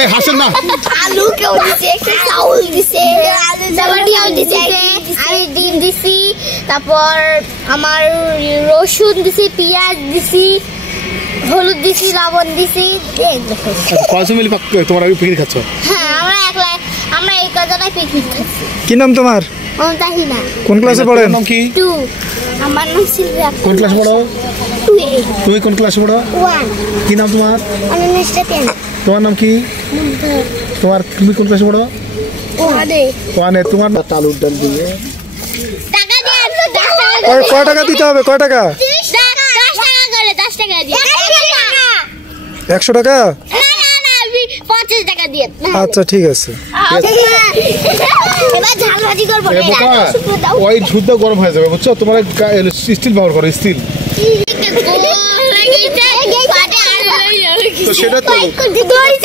এই হাসেন না। আলু কেউ দিছে, চাউল দিছে, চাউল দিছে, আমি ডিম দিছি, তারপর আমার রসুন দিছি, পেঁয়াজ দিছি, হলুদ দিছি, লবণ দিছি। কয়জন মিলে তোমার পিকনিক খাচ্ছ? হ্যাঁ, আমরা এই কজনায় পিকনিক খাচ্ছি। কি নাম তোমার? তাহিনা। কোন ক্লাসে পড়েন? নাম কি? 2। আমার নাম সিলভিয়া। কোন ক্লাসে পড়ো? 2A। তুমি কোন ক্লাসে পড়ো? 1। কি নাম তোমার? আমার নাম স্টেপেন। তোমার নাম কি? তুমি কোন ক্লাসে পড়ো? 1 তোমার আলুর ডাল দিয়ে টাকা দিয়ে কয় টাকা দিতে হবে? কয় টাকা? 10 করে 10 টাকা দিয়ে 100 টাকা? না 50 টাকা দিয়ে। আচ্ছা ঠিক আছে। এবার ঝাল ভাজি করব। ওই দুধ গরম হয়ে যাবে বুঝছো? তোমার স্টিল ব্যবহার করো, স্টিল। তো সেটা তো দড়ি